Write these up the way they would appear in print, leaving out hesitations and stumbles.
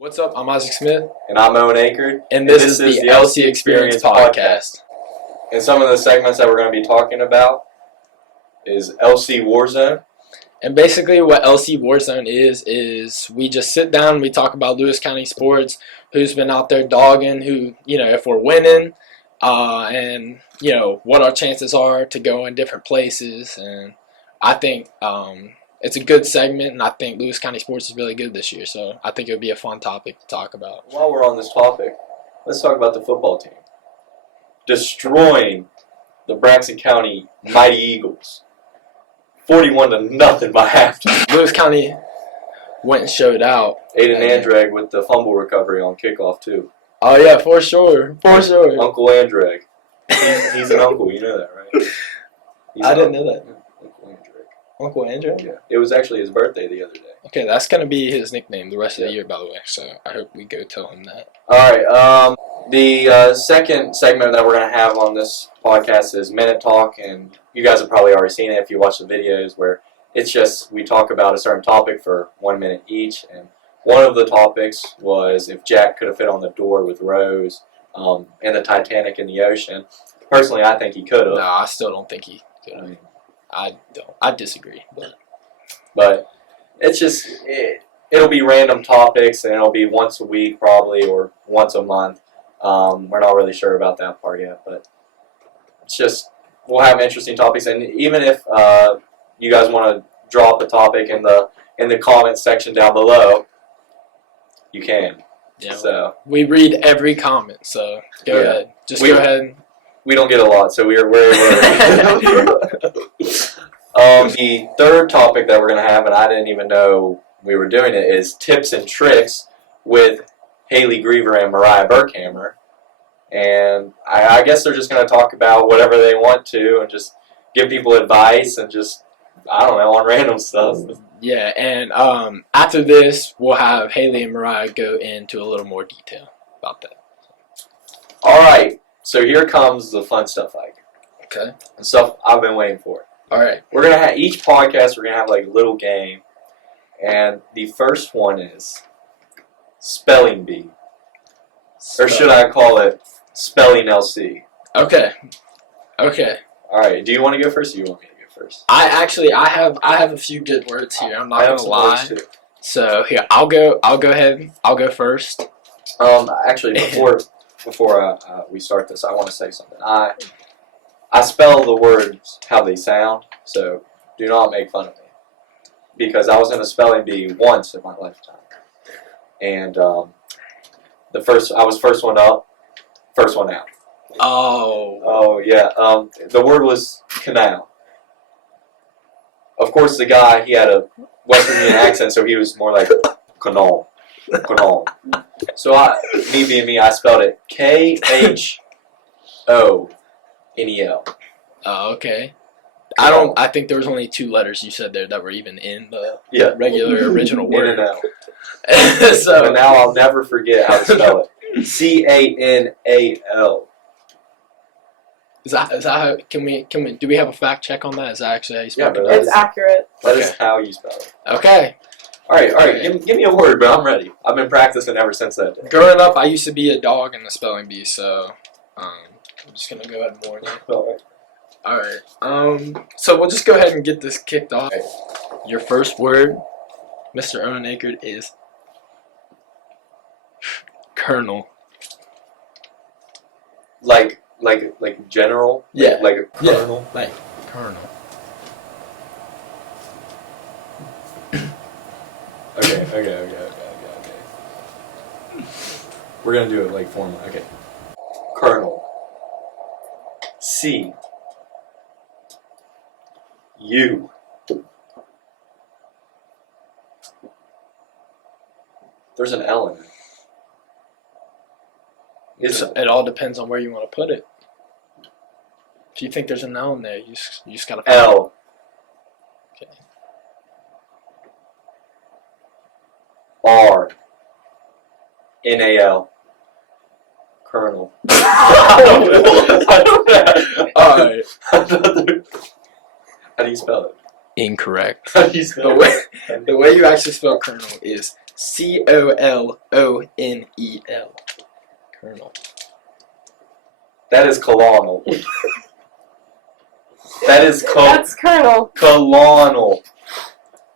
What's up? I'm Isaac Smith. And I'm Owen Akert. And this is the LC Experience Podcast. And some of the segments that we're going to be talking about is LC Warzone. And basically what LC Warzone is we just sit down, we talk about Lewis County sports, who's been out there dogging, who, if we're winning, and, what our chances are to go in different places. And I think it's a good segment, and I think Lewis County sports is really good this year. So I think it would be a fun topic to talk about. While we're on this topic, let's talk about the football team. Destroying the Braxton County Mighty Eagles. 41-0 by halftime. Lewis County went and showed out. Aiden Andrag with the fumble recovery on kickoff, too. Oh, yeah, for sure. For sure. Uncle Andrag. He's an uncle, you know that, right? I didn't know that. Uncle Andrag. Uncle Andrag? Yeah. It was actually his birthday the other day. Okay, that's going to be his nickname the rest of the year, by the way. So I hope we go tell him that. All right. The second segment that we're going to have on this podcast is Minute Talk, and you guys have probably already seen it if you watch the videos, where it's just we talk about a certain topic for 1 minute each, and one of the topics was if Jack could have fit on the door with Rose in the Titanic in the ocean. Personally, I think he could have. No, I still don't think he could have. I don't. I disagree. But it's just, it'll be random topics, and it'll be once a week probably, or once a month. We're not really sure about that part yet, but it's just, we'll have interesting topics, and even if you guys want to drop a topic in the comments section down below, you can. Yeah, so we read every comment, so go ahead. Go ahead. We don't get a lot, so we're the third topic that we're going to have, and I didn't even know we were doing it, is tips and tricks with Hailey Griever and Mariah Burkhammer. And I guess they're just going to talk about whatever they want to and just give people advice and just, I don't know, on random stuff. Yeah, and after this, we'll have Hailey and Mariah go into a little more detail about that. All right, so here comes the fun stuff, Ike. Okay. And stuff I've been waiting for. All right. We're going to have, each podcast, we're going to have like a little game. And the first one is Spelling Bee. Or should I call it Spelling LC? Okay. Okay. All right. Do you want to go first, or do you want me to go first? I have a few good words here. I'm not gonna lie. So here, I'll go ahead. I'll go first. Actually, before we start this, I want to say something. I spell the words how they sound, so do not make fun of me, because I was in a spelling bee once in my lifetime, and I was first one up, first one out. Oh yeah. The word was canal. Of course, the guy, he had a West Indian accent, so he was more like canal. So me being me, I spelled it KHONEL. Oh, okay. I think there was only 2 letters you said there that were even in the regular original word. In and out. So but now I'll never forget how to spell it. CANAL. Is that how, can we, do we have a fact check on that? Is that actually how you spell it? It's accurate. That is how you spell it. Okay. Alright, give me a word, but I'm ready. I've been practicing ever since that day. Growing up, I used to be a dog in the spelling bee, so I'm just going to go ahead and warn you. Alright, so we'll just go ahead and get this kicked off. Your first word, Mr. Owen Akert, is Colonel. Like general? Yeah. Like a colonel? Yeah, like Colonel. Okay. We're gonna do it like formally. Okay. Colonel. C. U. There's an L in it. It all depends on where you want to put it. If you think there's an L in there, you just gotta find L. It. Okay. R. NAL. Colonel. Alright. How do you spell it? Incorrect. How do you spell it? The way you actually spell Colonel is Colonel. Colonel. That is colonel. That's Colonel. Colonel.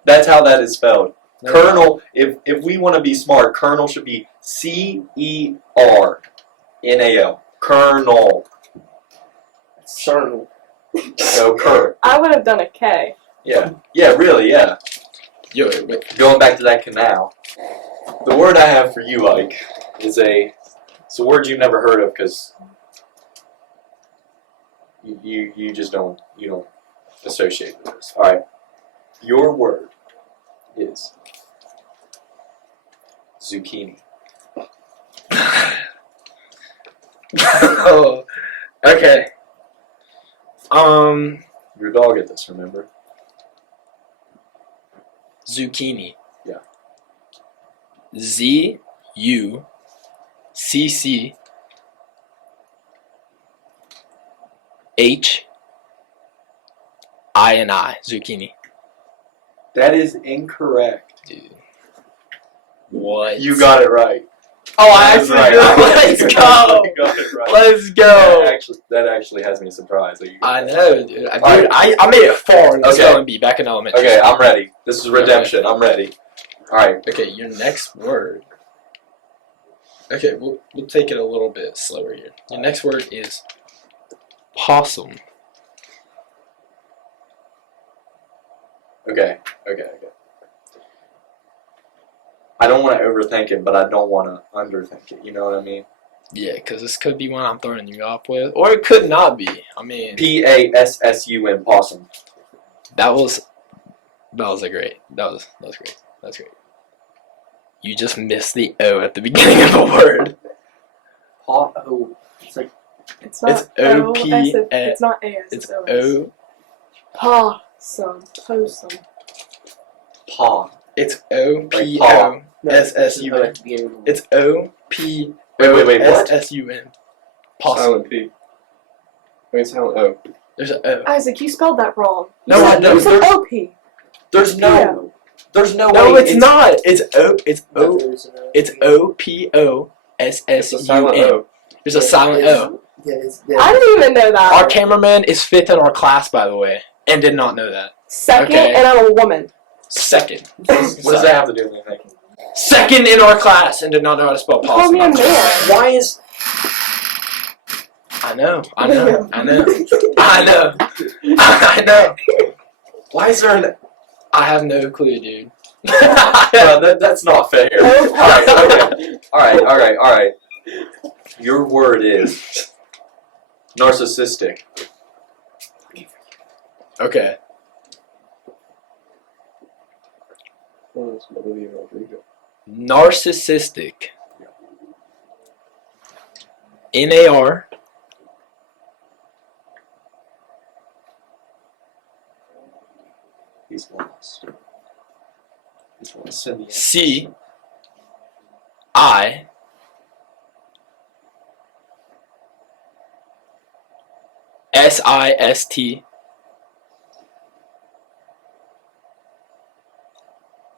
That's how that is spelled. Colonel, if we want to be smart, Colonel should be Cernal. Colonel. Cernal. No, Cur. I would have done a K. Yeah. Yeah, really, yeah. Yo, wait. Going back to that canal. The word I have for you, Ike, it's a word you've never heard of because you just don't associate with this. All right. Your word is zucchini. Oh, okay. You're a dog at this, remember? Zucchini. Yeah. ZUCCHI. Zucchini. That is incorrect. Dude. What? You got it right. Oh, I That is actually right. did. Let's You go. got it right. Let's go. That actually has me surprised. That you got I it. know, dude. Alright. I made it far in the Okay. spelling bee back in elementary. Okay, I'm ready. This is redemption. I'm ready. All right. Okay, your next word. Okay, we'll take it a little bit slower here. Your next word is possum. Okay. I don't want to overthink it, but I don't want to underthink it. You know what I mean? Yeah, because this could be one I'm throwing you off with, or it could not be. I mean, PASSUM, possum. that was a great. That was great. That's great. You just missed the O at the beginning of the word. Oh, it's like It's not It's O-P- It's not A. It's O. O. Possum. Paw. It's O P paw. O S S U N. It's O P O Wait, what? S S U N. Possum. Silent P. Wait, silent O. There's an O. Isaac, you spelled that wrong. No, I know. You said There's- OP. There's no No, way. it's not. It's O. It's O. There's an O. It's O P O S It's S a U silent N. O. There's a silent O. I didn't even know that. Our cameraman is 5th in our class, by the way, and did not know that. Second, Okay. and I'm a woman. Second. What does that have to do with anything? Second in our class and did not know how to spell You called possum. me a man. Why is I know. I know. why is there an? I have no clue, dude. Bro, that's not fair. All right. Your word is narcissistic. Okay. Narcissistic. NAR. He's lost. He's lost in the C. I. SIST.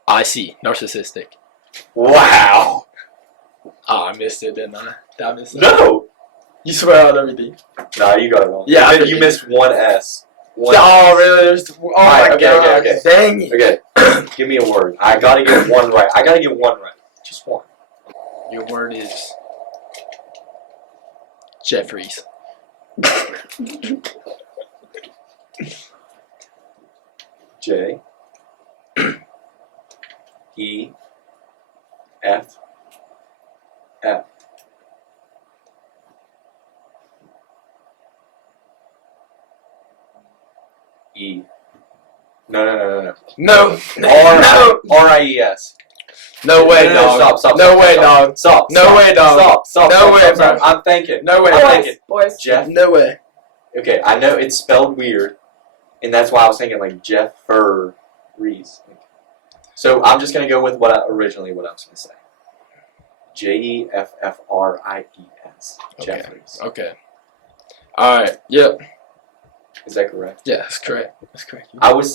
IC. Narcissistic. Wow. Oh, I missed it, didn't I? Did I miss it? No. You swear on everything. Nah, you got it wrong. Yeah, you missed one S. One. Oh, really? There's. Oh Alright, my okay, god. okay. Dang it. Okay, give me a word. I gotta get one right. Just one. Your word is Jeffries. J. E. F. F. E. No. No. R-I-E-S. No way, dog. Stop. No way, dog. Stop. No way, dog. Stop. No way, stop. bro. I'm thinking. No way. I'm thinking. Boys. Jeff. No way. Okay, I know it's spelled weird, and that's why I was thinking like Jeffries. So I'm just gonna go with what I was gonna say. Jeffries. Okay. Jeffries. Okay. Alright. Yep. Is that correct? Yeah, that's correct. That's correct. I was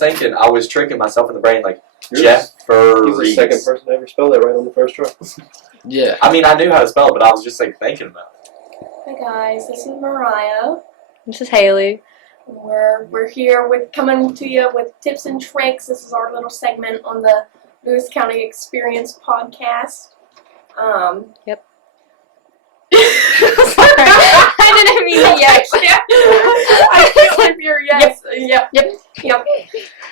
tricking myself in the brain, like, He's Jeffries. the second person to ever spell that right on the first try. Yeah. I mean, I knew how to spell it, but I was just, like, thinking about it. Hey guys, this is Mariah. This is Hailey. We're here coming to you with tips and tricks. This is our little segment on the Lewis County Experience podcast. Yep. Sorry, I didn't mean it yet. I can't live your yes. Yep.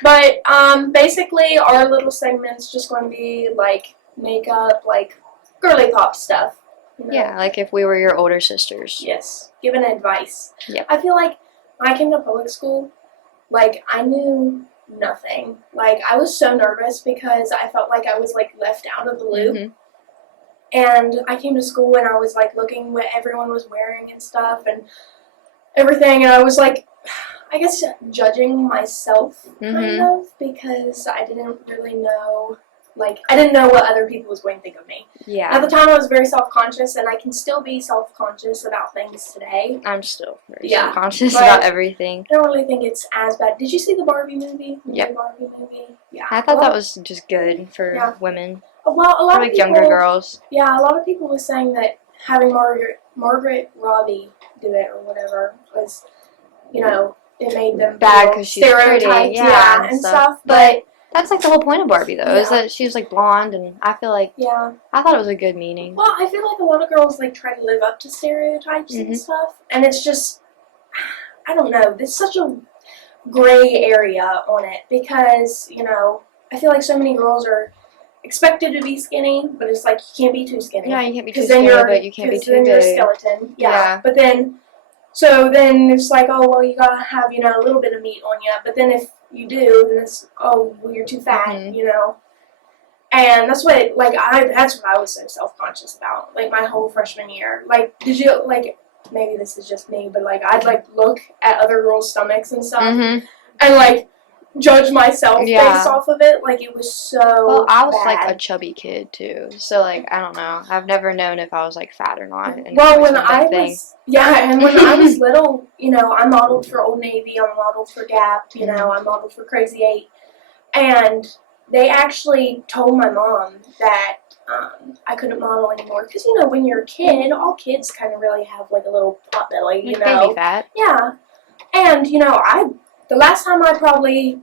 But basically, our little segment's just going to be like makeup, like girly pop stuff. You know? Yeah, like if we were your older sisters. Yes, giving advice. Yep. I feel like when I came to public school, like I knew nothing. Like I was so nervous because I felt like I was like left out of the loop. Mm-hmm. And I came to school and I was like looking what everyone was wearing and stuff and everything, and I was like, I guess judging myself kind of, because I didn't really know, like I didn't know what other people was going to think of me. Yeah. At the time I was very self-conscious, and I can still be self-conscious about things today. I'm still very Yeah, self-conscious but- about everything. I don't really think it's as bad. Did you see the Barbie movie? Yep. The Barbie movie? Yeah. I thought that was just good for women, Well, a for lot like of people, younger girls. Yeah, a lot of people were saying that having Margaret Robbie do it or whatever was, you know, it made them Bad feel 'cause she's pretty, stereotyped, yeah, and stuff. But That's like the whole point of Barbie, though, is Yeah. that she was like blonde, and I feel like yeah, I thought it was a good meaning. well, I feel like a lot of girls like try to live up to stereotypes and stuff, and it's just, I don't know. There's such a gray area on it because I feel like so many girls are expected to be skinny, but it's like you can't be too skinny. Yeah, you can't be too 'Cause then skinny, you're- but you can't be 'cause too then you're a big. skeleton. Yeah. But then, so then it's like, oh well, you gotta have a little bit of meat on you. But then if you do, then it's well, you're too fat, And that's what that's what I was so self-conscious about. Like my whole freshman year. Like, did you maybe this is just me, but like I'd like look at other girls' stomachs and stuff, and like judge myself based off of it. Like it was so. Well, I was bad. like a chubby kid too, so like I don't know. I've never known if I was like fat or not. And Well, it was when a big I thing. was and when I was little, I modeled for Old Navy, I modeled for Gap, I modeled for Crazy 8, and they actually told my mom that I couldn't model anymore because when you're a kid, all kids kind of really have like a little pot belly, Like baby fat. Yeah, and the last time I probably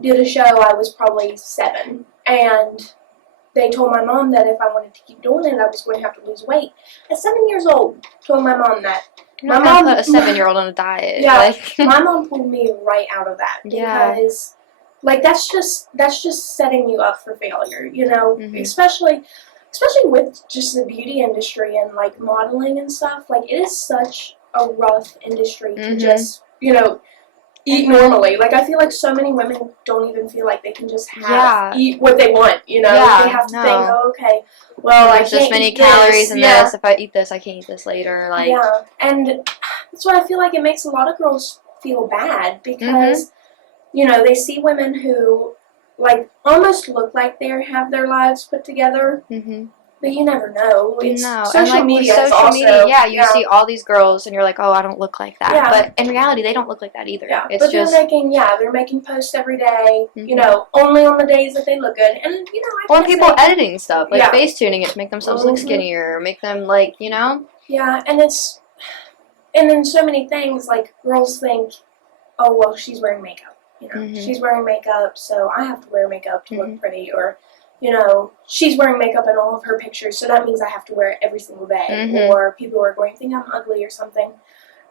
did a show, I was probably 7, and they told my mom that if I wanted to keep doing it, I was going to have to lose weight. At 7 years old, told my mom that. You're not gonna put a 7-year-old on a diet. Yeah, Like, my mom pulled me right out of that because, that's just setting you up for failure, especially with just the beauty industry and like modeling and stuff. Like it is such a rough industry to just eat normally. Like I feel like so many women don't even feel like they can just eat what they want. They have to think, oh, okay, well, I there's can't this many eat calories in Yeah. this. If I eat this, I can't eat this later. Like, Yeah, and that's what I feel like it makes a lot of girls feel bad because, they see women who, like, almost look like they have their lives put together, but you never know. It's social and like media with is social also, media, you see all these girls, and you're like, oh, I don't look like that. Yeah. But in reality, they don't look like that either. Yeah, It's but just they're making posts every day, only on the days that they look good, and I or can't people say- editing stuff, like Yeah. face tuning it to make themselves look skinnier, make them like, Yeah, and then so many things, like, girls think, oh, well, she's wearing makeup. She's wearing makeup, so I have to wear makeup to look pretty. Or, she's wearing makeup in all of her pictures, so that means I have to wear it every single day. Or people are going to think I'm ugly or something.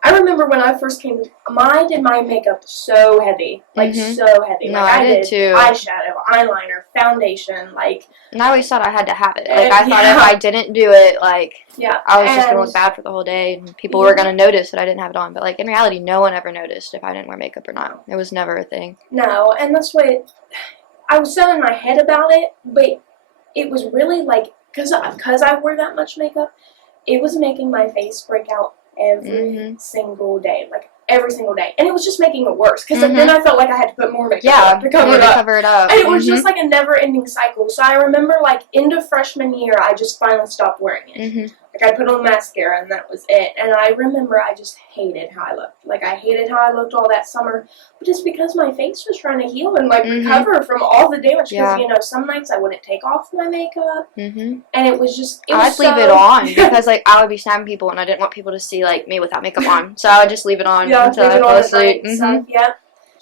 I remember when I first came, I did my makeup so heavy. Like, so heavy. No, like, I did too. Eyeshadow, eyeliner, foundation, like... And I always thought I had to have it. Like, I thought Yeah. if I didn't do it, like, Yeah. I was just going to and- look bad for the whole day, and people were going to notice that I didn't have it on. But, like, in reality, no one ever noticed if I didn't wear makeup or not. It was never a thing. No, and that's what I was so in my head about it, but it was really like, because I wore that much makeup, it was making my face break out every single day, like every single day, and it was just making it worse, because then I felt like I had to put more makeup on to cover it up. And it was just like a never-ending cycle. So I remember, like, end of freshman year, I just finally stopped wearing it. Like, I put on mascara, and that was it. And I remember I just hated how I looked. Like, I hated how I looked all that summer. But just because my face was trying to heal and, like, recover from all the damage. Because, you know, some nights I wouldn't take off my makeup. And it was just, I'd leave it on because, like, I would be snapping people, and I didn't want people to see, like, me without makeup on. So I would just leave it on until I fell asleep.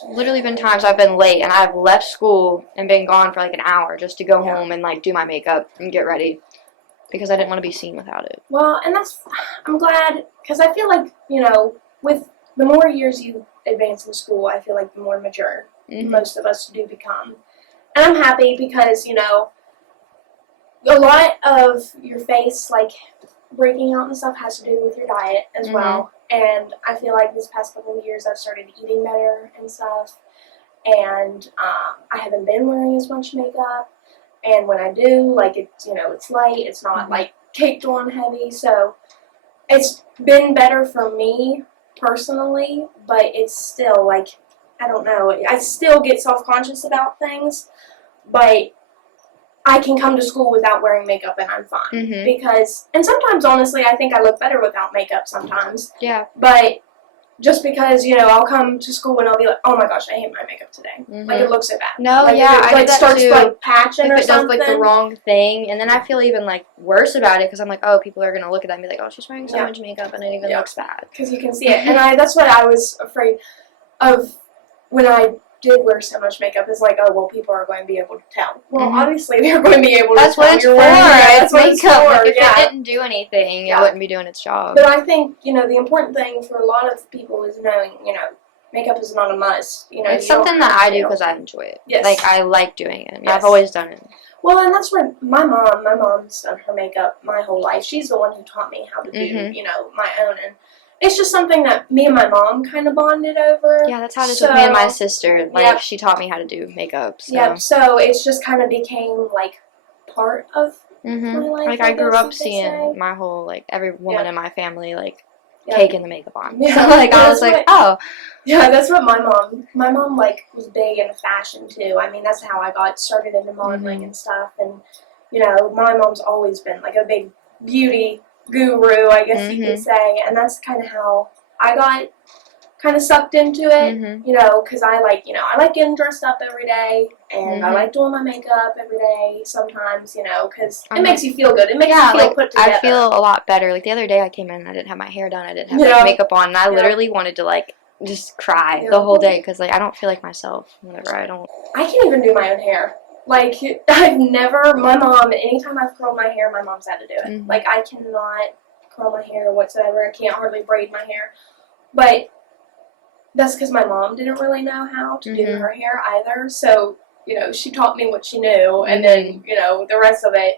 Literally been times I've been late, and I've left school and been gone for, like, an hour just to go home and, like, do my makeup and get ready. Because I didn't want to be seen without it. Well, and I'm glad, because I feel like, you know, with the more years you advance in school, I feel like the more mature most of us do become. And I'm happy because, you know, a lot of your face, like, breaking out and stuff has to do with your diet as well. And I feel like this past couple of years I've started eating better and stuff. And I haven't been wearing as much makeup. And when I do, like, it's, you know, it's light. It's not, like, caked on heavy. So it's been better for me personally, but it's still, like, I don't know. I still get self-conscious about things, but I can come to school without wearing makeup and I'm fine. Because, and sometimes, honestly, I think I look better without makeup sometimes. Yeah. But just because, you know, I'll come to school and I'll be like, oh my gosh, I hate my makeup today. Like, it looks so bad. No, like, yeah, it, like, starts, like, patching or if it something. does, like, the wrong thing, and then I feel even, like, worse about it, because I'm like, oh, people are going to look at that and be like, oh, she's wearing so much makeup, and it even looks bad. Because you can see it. And that's what I was afraid of when I did wear so much makeup, is like, oh, well, people are going to be able to tell. Well, obviously, they're going to be able to tell. That's what it's for. That's what makeup. it's for. Like, if it didn't do anything, it wouldn't be doing its job. But I think, you know, the important thing for a lot of people is knowing, you know, makeup is not a must. You know, it's something that I do because I enjoy it. Yes. Like, I like doing it. And I've always done it. Well, and that's where my mom's done her makeup my whole life. She's the one who taught me how to do, you know, my own. And it's just something that me and my mom kind of bonded over. Yeah, that's how it is with me and my sister. Like, she taught me how to do makeup. So. Yep, so it's just kind of became, like, part of my life. Like, I grew up seeing my whole, like, every woman in my family, like, taking the makeup on. So, like, I was like, oh. Yeah, that's what my mom, like, was big into fashion, too. I mean, that's how I got started into modeling and stuff. And, you know, my mom's always been, like, a big beauty guru, I guess you could say, and that's kind of how I got kind of sucked into it, you know, because I like getting dressed up every day, and I like doing my makeup every day sometimes, you know, because it makes you feel good. It makes you feel like, put together. I feel a lot better. Like, the other day I came in and I didn't have my hair done, I didn't have like, makeup on, and I literally wanted to, like, just cry the whole day, because, like, I don't feel like myself whenever I can't even do my own hair. Like, my mom, anytime I've curled my hair, my mom's had to do it. Like, I cannot curl my hair whatsoever. I can't hardly braid my hair. But that's because my mom didn't really know how to do her hair either. So, you know, she taught me what she knew, and then, you know, the rest of it,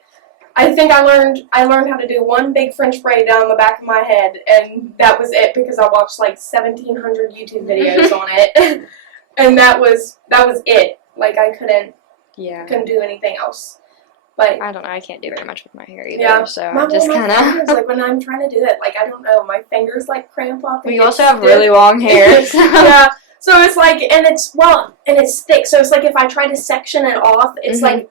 I think I learned how to do one big French braid down the back of my head, and that was it, because I watched, like, 1,700 YouTube videos on it. And that was it. Like, I couldn't do anything else. But I don't know. I can't do very much with my hair either. So my I just kind of like, when I'm trying to do it, like, I don't know, my fingers like cramp up. We also have really long hair. So. Yeah. So it's like, and it's thick. So it's like if I try to section it off, it's like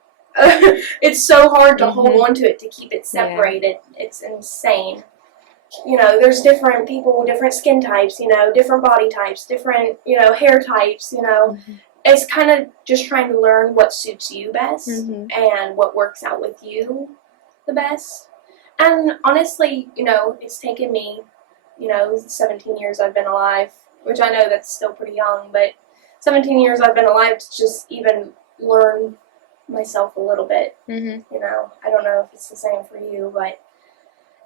it's so hard to hold on to it to keep it separated. Yeah. It's insane. You know, there's different people, different skin types. You know, different body types, different hair types. You know. It's kind of just trying to learn what suits you best and what works out with you the best. And honestly, you know, it's taken me, 17 years I've been alive, which I know that's still pretty young, but 17 years I've been alive to just even learn myself a little bit. You know, I don't know if it's the same for you, but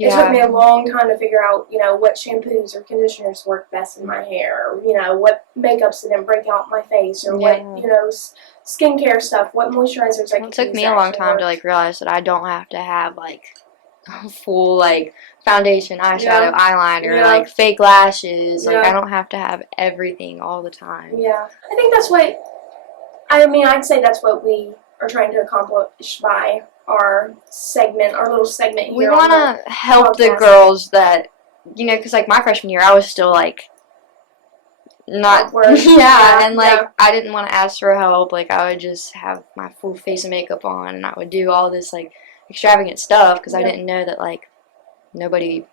it took me a long time to figure out, what shampoos or conditioners work best in my hair, or, what makeups didn't break out my face, or what, skincare stuff, what moisturizers I could use. It took me a long time to, like, realize that I don't have to have, like, a full, like, foundation, eyeshadow, eyeliner, like, fake lashes. Like, I don't have to have everything all the time. Yeah. I think that's what, I'd say that's what we are trying to accomplish by our little segment here. We want to help the girls that, because, like, my freshman year, I was still, like, not, and, like, I didn't want to ask for help. Like, I would just have my full face of makeup on, and I would do all this, like, extravagant stuff, because I didn't know that, like, nobody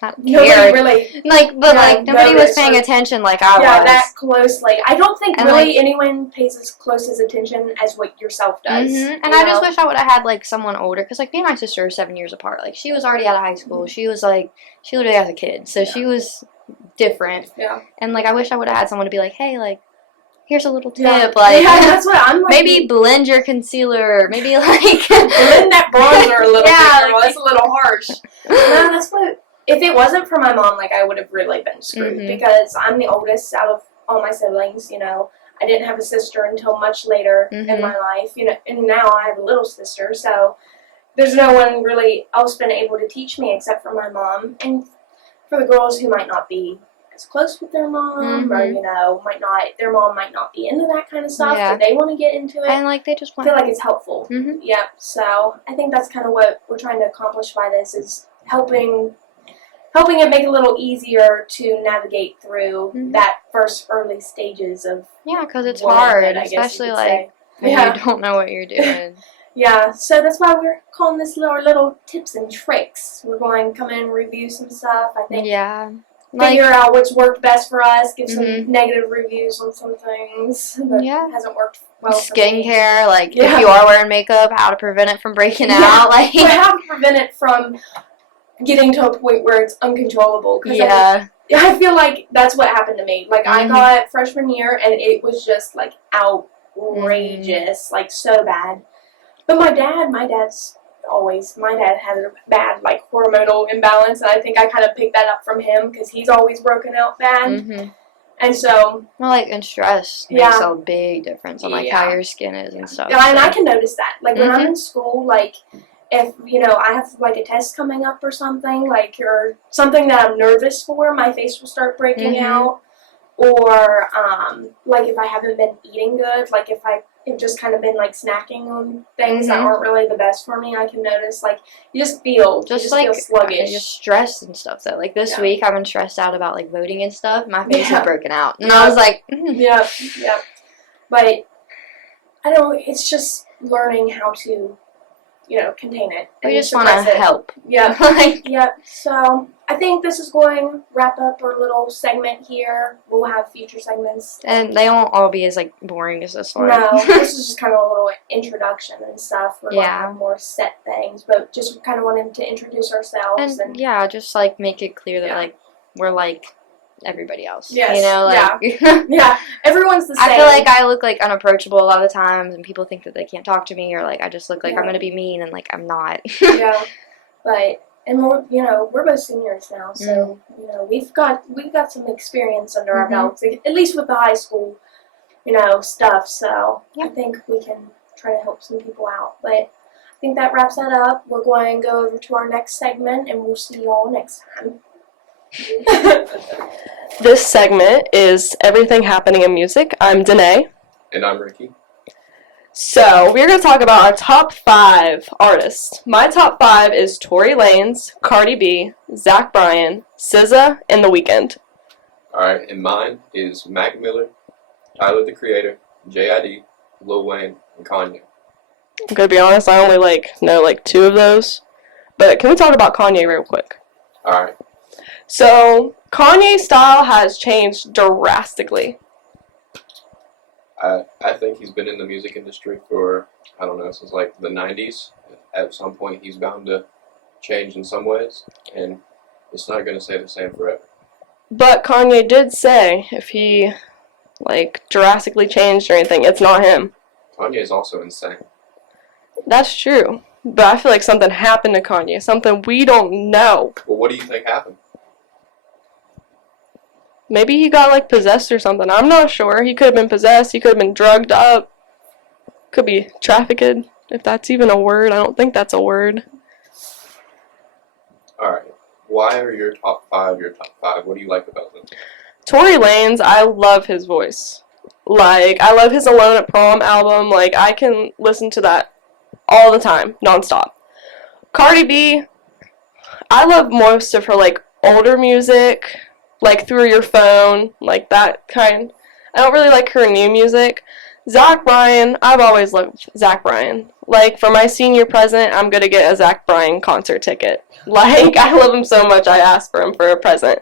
cared. Nobody really, nobody was paying attention like I was. Yeah, that closely. I don't think and really anyone pays as close as attention as what yourself does. And I just wish I would have had, like, someone older, because, like, me and my sister are 7 years apart. Like, she was already out of high school. She was, like, she literally has a kid, so she was different. Yeah. And, like, I wish I would have had someone to be like, hey, like, here's a little tip. Yeah. Like, that's what I'm like. Maybe blend your concealer. Maybe, like, blend that bronzer a little bit. Girl. That's a little harsh. No, that's what. If it wasn't for my mom, like, I would have really been screwed because I'm the oldest out of all my siblings. You know, I didn't have a sister until much later in my life. You know, and now I have a little sister, so there's no one really else been able to teach me except for my mom. And for the girls who might not be as close with their mom, or you know, their mom might not be into that kind of stuff, but they want to get into it, and like they just want feel like it's helpful. Yeah, so I think that's kind of what we're trying to accomplish by this is helping it make it a little easier to navigate through that first early stages of because it's hard, especially like when you don't know what you're doing. Yeah, so that's why we're calling this our little tips and tricks. We're going to come in and review some stuff, I think. Yeah. Figure out what's worked best for us, give some negative reviews on some things that hasn't worked well for me. Skincare, like if you are wearing makeup, how to prevent it from breaking out. Like how to prevent it from getting to a point where it's uncontrollable. I feel like that's what happened to me. Like I got freshman year and it was just like outrageous, like so bad. But my dad had a bad, like, hormonal imbalance, and I think I kind of picked that up from him, because he's always broken out bad. And so... Well, like, and stress makes a big difference on, like, how your skin is and stuff. Yeah, and I can notice that. Like, when I'm in school, like, if, you know, I have, like, a test coming up or something, like, or something that I'm nervous for, my face will start breaking out. Or, like, if I haven't been eating good, like, if I've just kind of been, like, snacking on things that aren't really the best for me, I can notice, like, you just feel sluggish. Just stressed and stuff, though. Like, this week, I've been stressed out about, like, voting and stuff. My face is broken out. And I was like, Yeah. But, I don't, it's just learning how to, you know, contain it. We just want to help. Yeah. So, I think this is going to wrap up our little segment here. We'll have future segments. And they won't all be as, like, boring as this one. No, this is just kind of a little introduction and stuff. We're going to have more set things, but just kind of wanted to introduce ourselves. And just, like, make it clear that, like, we're, like, everybody else. Yes. You know, like... everyone's the same. I feel like I look, like, unapproachable a lot of the times, and people think that they can't talk to me, or, like, I just look like I'm going to be mean, and, like, I'm not. But... And we're, you know, we're both seniors now, so you know we've got some experience under our belts, at least with the high school, you know, stuff. So I think we can try to help some people out. But I think that wraps that up. We're going to go over to our next segment, and we'll see you all next time. This segment is Everything Happening in Music. I'm Denae. And I'm Ricky. So, we're going to talk about our top 5 artists. My top 5 is Tory Lanez, Cardi B, Zach Bryan, SZA, and The Weeknd. Alright, and mine is Mac Miller, Tyler the Creator, J.I.D., Lil Wayne, and Kanye. I'm going to be honest, I only know 2 of those. But can we talk about Kanye real quick? Alright. So, Kanye's style has changed drastically. I think he's been in the music industry for, I don't know, since like the 90s. At some point he's bound to change in some ways, and it's not going to stay the same forever. But Kanye did say if he, drastically changed or anything, it's not him. Kanye is also insane. That's true. But I feel like something happened to Kanye, something we don't know. Well, what do you think happened? Maybe he got, possessed or something. I'm not sure. He could have been possessed. He could have been drugged up. Could be trafficked, if that's even a word. I don't think that's a word. Alright. Why are your top 5 your top 5? What do you like about them? Tory Lanez, I love his voice. I love his Alone at Prom album. I can listen to that all the time, nonstop. Cardi B, I love most of her, older music. Through Your Phone, that kind. I don't really like her new music. Zach Bryan, I've always loved Zach Bryan. Like, for my senior present, I'm going to get a Zach Bryan concert ticket. Like, I love him so much, I asked for him for a present.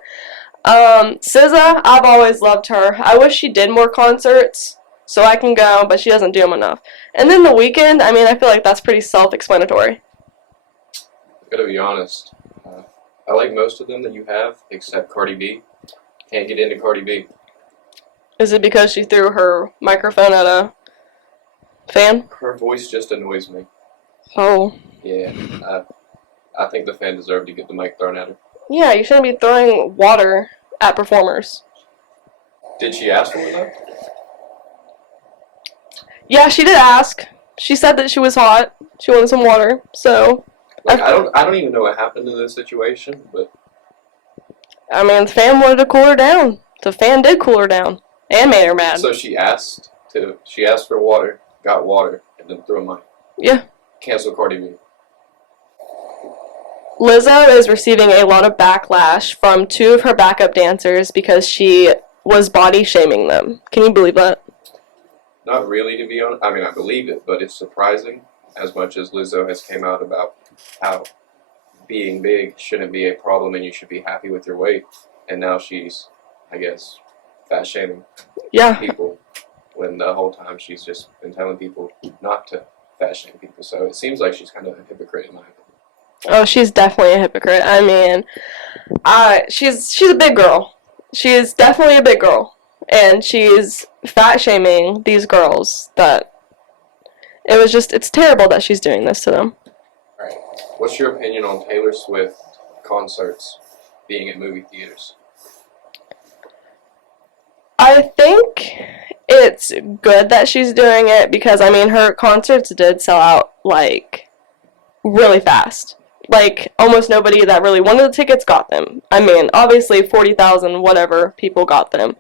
SZA, I've always loved her. I wish she did more concerts so I can go, but she doesn't do them enough. And then The Weeknd, I mean, I feel like that's pretty self-explanatory. I'm gonna be honest. I like most of them that you have, except Cardi B. Can't get into Cardi B. Is it because she threw her microphone at a fan? Her voice just annoys me. Oh. Yeah, I think the fan deserved to get the mic thrown at her. Yeah, you shouldn't be throwing water at performers. Did she ask for it though? Yeah, she did ask. She said that she was hot. She wanted some water. So, Like, I don't even know what happened to this situation, but I mean, the fan wanted to cool her down. The fan did cool her down and made her mad. so she asked for water, got water, and then threw a mic. Yeah. Cancel Cardi B. Lizzo is receiving a lot of backlash from 2 of her backup dancers because she was body shaming them. Can you believe that? Not really, to be honest. I mean, I believe it, but it's surprising as much as Lizzo has came out about how being big shouldn't be a problem and you should be happy with your weight. And now she's, I guess, fat shaming people when the whole time she's just been telling people not to fat shame people. So it seems like she's kind of a hypocrite in my opinion. Oh, she's definitely a hypocrite. I mean, she's a big girl. She is definitely a big girl. And she's fat shaming these girls that it's terrible that she's doing this to them. Alright. What's your opinion on Taylor Swift concerts being at movie theaters? I think it's good that she's doing it because, I mean, her concerts did sell out, like, really fast. Like, almost nobody that really wanted the tickets got them. I mean, obviously 40,000 whatever people got them.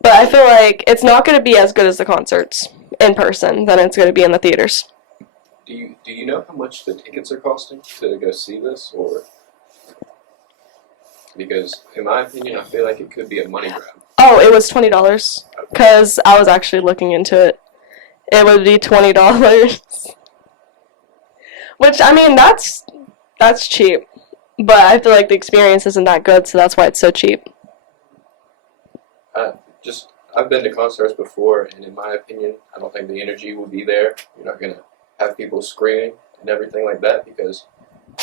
But I feel like it's not going to be as good as the concerts in person than it's going to be in the theaters. Do you know how much the tickets are costing to go see this, or because in my opinion I feel like it could be a money grab. Oh, it was $20 because I was actually looking into it. It would be $20, which I mean that's cheap, but I feel like the experience isn't that good, so that's why it's so cheap. I've been to concerts before, and in my opinion, I don't think the energy will be there. You're not gonna have people screaming and everything like that because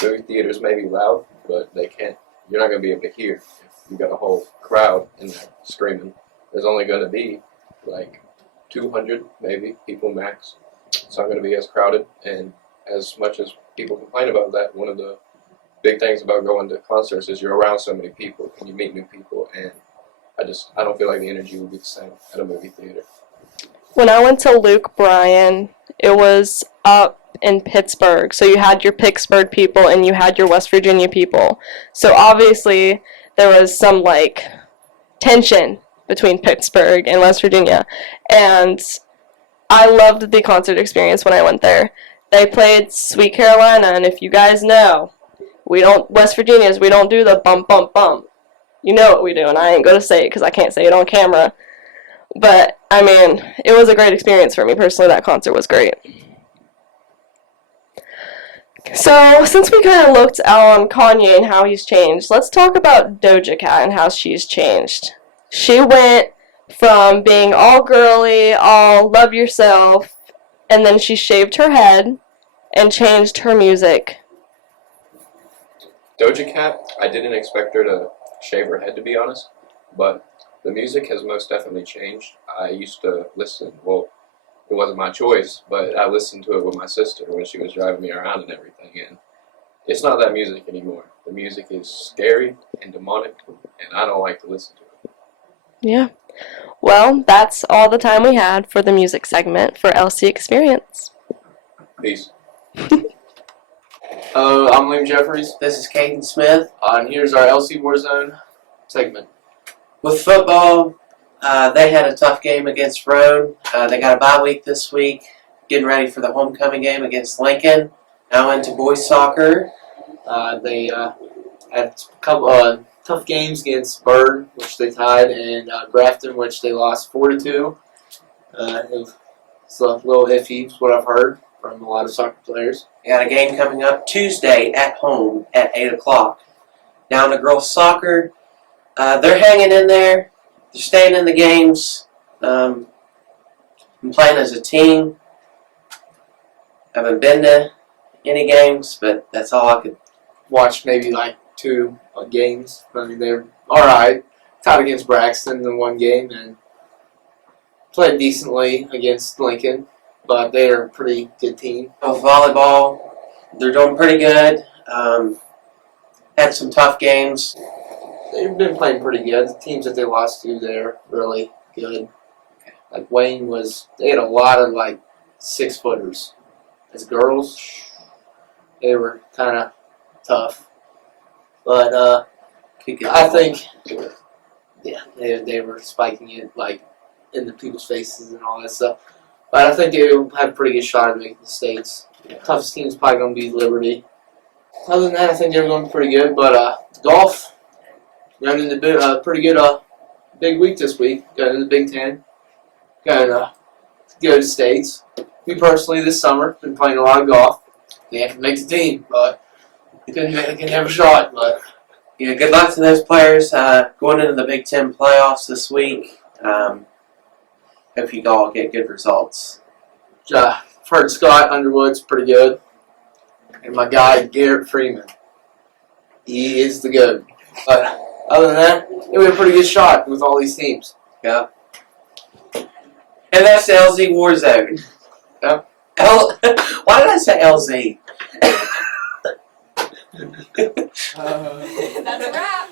movie theaters may be loud, but you're not gonna be able to hear if you got a whole crowd in there screaming. There's only gonna be like 200 maybe people max. It's not gonna be as crowded, and as much as people complain about that, one of the big things about going to concerts is you're around so many people and you meet new people, and I don't feel like the energy will be the same at a movie theater. When I went to Luke Bryan, it was up in Pittsburgh. So you had your Pittsburgh people and you had your West Virginia people. So obviously there was some like tension between Pittsburgh and West Virginia. And I loved the concert experience when I went there. They played Sweet Carolina, and if you guys know, West Virginians, we don't do the bump, bump, bump. You know what we do, and I ain't going to say it because I can't say it on camera. But, I mean, it was a great experience for me personally. That concert was great. So, since we kind of looked on Kanye and how he's changed, let's talk about Doja Cat and how she's changed. She went from being all girly, all love yourself, and then she shaved her head and changed her music. Doja Cat, I didn't expect her to shave her head, to be honest, but the music has most definitely changed. I used to listen, well, it wasn't my choice, but I listened to it with my sister when she was driving me around and everything, and it's not that music anymore. The music is scary and demonic, and I don't like to listen to it. Yeah. Well, that's all the time we had for the music segment for LC Experience. Peace. I'm Liam Jeffries. This is Cayden Smith. And here's our LC Warzone segment. With football, they had a tough game against Roan. They got a bye week this week, getting ready for the homecoming game against Lincoln. Now into boys soccer. They had a couple tough games against Bird, which they tied, and Grafton, which they lost 4-2. It's a little iffy, is what I've heard from a lot of soccer players. We got a game coming up Tuesday at home at 8 o'clock. Down to girls soccer. They're hanging in there. They're staying in the games. I'm playing as a team. Haven't been to any games, but that's all I could. Watched maybe like 2 games. I mean, they're alright. Tied against Braxton in one game and played decently against Lincoln, but they're a pretty good team. Both volleyball, they're doing pretty good. Had some tough games. They've been playing pretty good. The teams that they lost to, they're really good. Like Wayne they had a lot of like 6-footers. As girls, they were kind of tough. But I think, yeah, they were spiking it like in the people's faces and all that stuff. But I think they have a pretty good shot at making the states. Toughest team is probably going to be Liberty. Other than that, I think they're going pretty good. But golf, going into pretty good big week this week. Going into the Big Ten. Going to go to states. Me personally, this summer, been playing a lot of golf. They have to make the team, but they can have a shot. But Yeah, good luck to those players going into the Big Ten playoffs this week. Hope you all get good results. I've heard Scott Underwood's pretty good. And my guy, Garrett Freeman. He is the GOAT. But other than that, we have a pretty good shot with all these teams. Yeah. And that's LZ Warzone. Yeah. Why did I say LZ? That's a wrap.